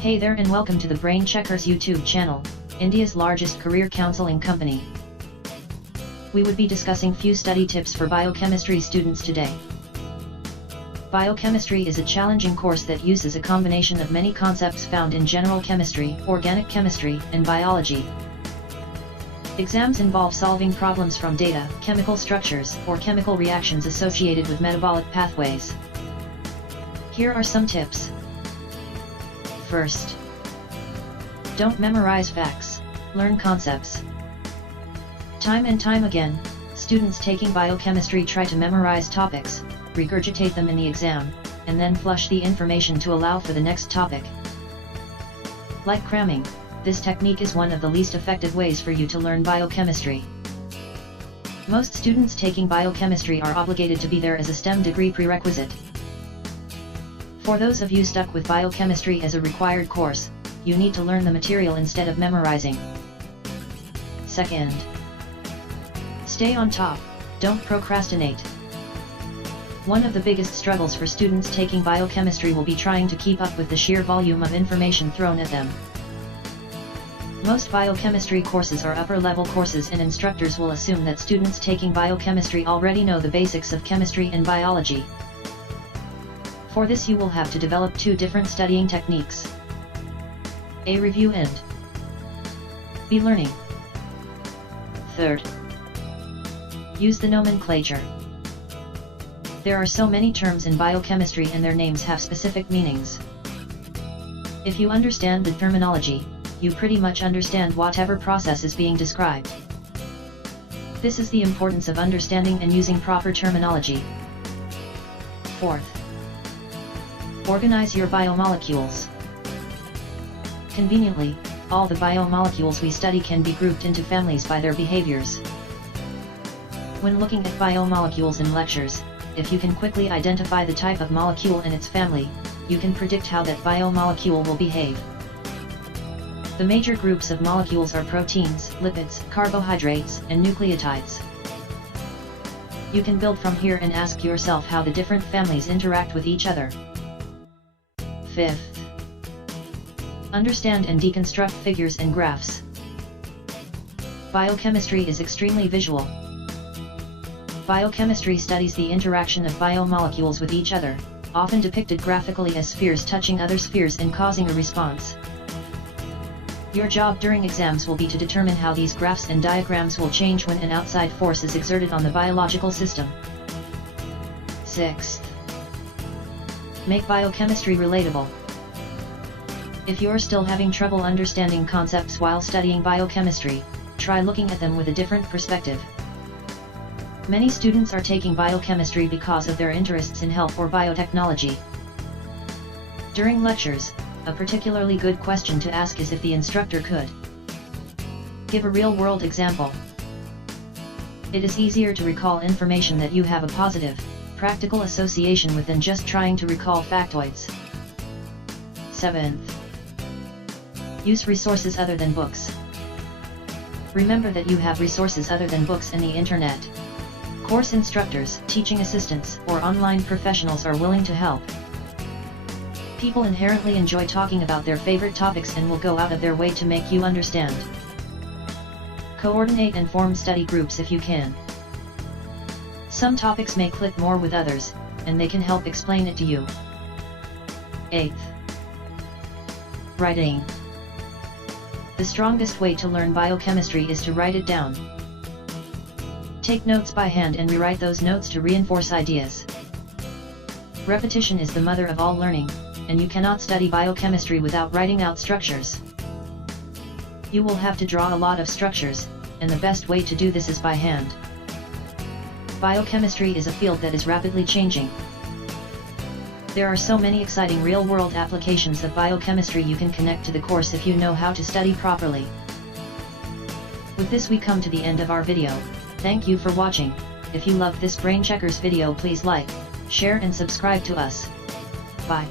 Hey there and welcome to the BrainChecker's YouTube channel, India's largest career counseling company. We would be discussing few study tips for biochemistry students today. Biochemistry is a challenging course that uses a combination of many concepts found in general chemistry, organic chemistry, and biology. Exams involve solving problems from data, chemical structures, or chemical reactions associated with metabolic pathways. Here are some tips. First, don't memorize facts, learn concepts. Time and time again, students taking biochemistry try to memorize topics, regurgitate them in the exam, and then flush the information to allow for the next topic. Like cramming, this technique is one of the least effective ways for you to learn biochemistry. Most students taking biochemistry are obligated to be there as a STEM degree prerequisite. For those of you stuck with biochemistry as a required course, you need to learn the material instead of memorizing. Second, stay on top, don't procrastinate. One of the biggest struggles for students taking biochemistry will be trying to keep up with the sheer volume of information thrown at them. Most biochemistry courses are upper-level courses and instructors will assume that students taking biochemistry already know the basics of chemistry and biology. For this you will have to develop two different studying techniques. A. Review and B. Learning. Third, use the nomenclature. There are so many terms in biochemistry and their names have specific meanings. If you understand the terminology, you pretty much understand whatever process is being described. This is the importance of understanding and using proper terminology. Fourth, organize your biomolecules. Conveniently, all the biomolecules we study can be grouped into families by their behaviors. When looking at biomolecules in lectures, if you can quickly identify the type of molecule and its family, you can predict how that biomolecule will behave. The major groups of molecules are proteins, lipids, carbohydrates, and nucleotides. You can build from here and ask yourself how the different families interact with each other. Fifth, understand and deconstruct figures and graphs. Biochemistry is extremely visual. Biochemistry studies the interaction of biomolecules with each other, often depicted graphically as spheres touching other spheres and causing a response. Your job during exams will be to determine how these graphs and diagrams will change when an outside force is exerted on the biological system. Sixth, make biochemistry relatable. If you're still having trouble understanding concepts while studying biochemistry, try looking at them with a different perspective. Many students are taking biochemistry because of their interests in health or biotechnology. During lectures, a particularly good question to ask is if the instructor could give a real-world example. It is easier to recall information that you have a positive, practical association with than just trying to recall factoids. Seventh, use resources other than books. Remember that you have resources other than books and the internet. Course instructors, teaching assistants, or online professionals are willing to help. People inherently enjoy talking about their favorite topics and will go out of their way to make you understand. Coordinate and form study groups if you can. Some topics may click more with others, and they can help explain it to you. Eighth, writing. The strongest way to learn biochemistry is to write it down. Take notes by hand and rewrite those notes to reinforce ideas. Repetition is the mother of all learning, and you cannot study biochemistry without writing out structures. You will have to draw a lot of structures, and the best way to do this is by hand. Biochemistry is a field that is rapidly changing. There are so many exciting real-world applications of biochemistry you can connect to the course if you know how to study properly. With this we come to the end of our video. Thank you for watching. If you loved this BrainCheckers video, please like, share and subscribe to us. Bye.